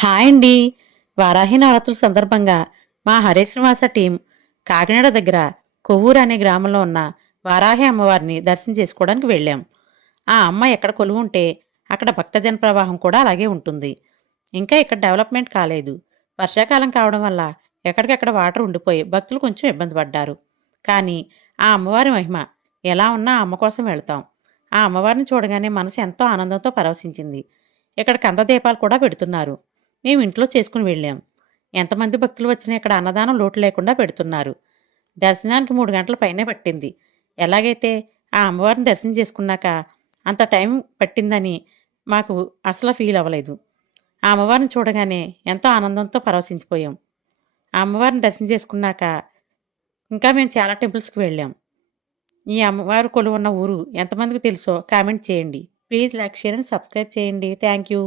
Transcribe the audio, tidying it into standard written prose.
Hi అండి. వారాహి నవరాత్రుల సందర్భంగా మా హరే శ్రీనివాస టీం కాకినాడ దగ్గర కొవ్వూరు అనే గ్రామంలో ఉన్న వారాహి అమ్మవారిని దర్శనం చేసుకోవడానికి వెళ్ళాం. ఆ అమ్మ ఎక్కడ కొలువుంటే అక్కడ భక్తజన ప్రవాహం కూడా అలాగే ఉంటుంది. ఇంకా ఇక్కడ డెవలప్మెంట్ కాలేదు. వర్షాకాలం కావడం వల్ల ఎక్కడికక్కడ వాటర్ ఉండిపోయి భక్తులు కొంచెం ఇబ్బంది పడ్డారు. కానీ ఆ అమ్మవారి మహిమ ఎలా ఉన్నా ఆ అమ్మ కోసం వెళ్తాం. ఆ అమ్మవారిని చూడగానే మనసు ఎంతో ఆనందంతో పరవశించింది. ఇక్కడ కందదీపాలు కూడా పెడుతున్నారు. మేము ఇంట్లో చేసుకుని వెళ్ళాం. ఎంతమంది భక్తులు వచ్చినా ఇక్కడ అన్నదానం లోటు లేకుండా పెడుతున్నారు. దర్శనానికి 3 గంటల పైనే పట్టింది. ఎలాగైతే ఆ అమ్మవారిని దర్శనం చేసుకున్నాక అంత టైం పట్టిందని మాకు అసలు ఫీల్ అవ్వలేదు. ఆ అమ్మవారిని చూడగానే ఎంతో ఆనందంతో పరవశించిపోయాం. ఆ అమ్మవారిని దర్శనం చేసుకున్నాక ఇంకా మేము చాలా టెంపుల్స్‌కి వెళ్ళాం. ఈ అమ్మవారు కొలువున్న ఊరు ఎంతమందికి తెలుసో కామెంట్ చేయండి. Please like, share and subscribe చేయండి. Thank you.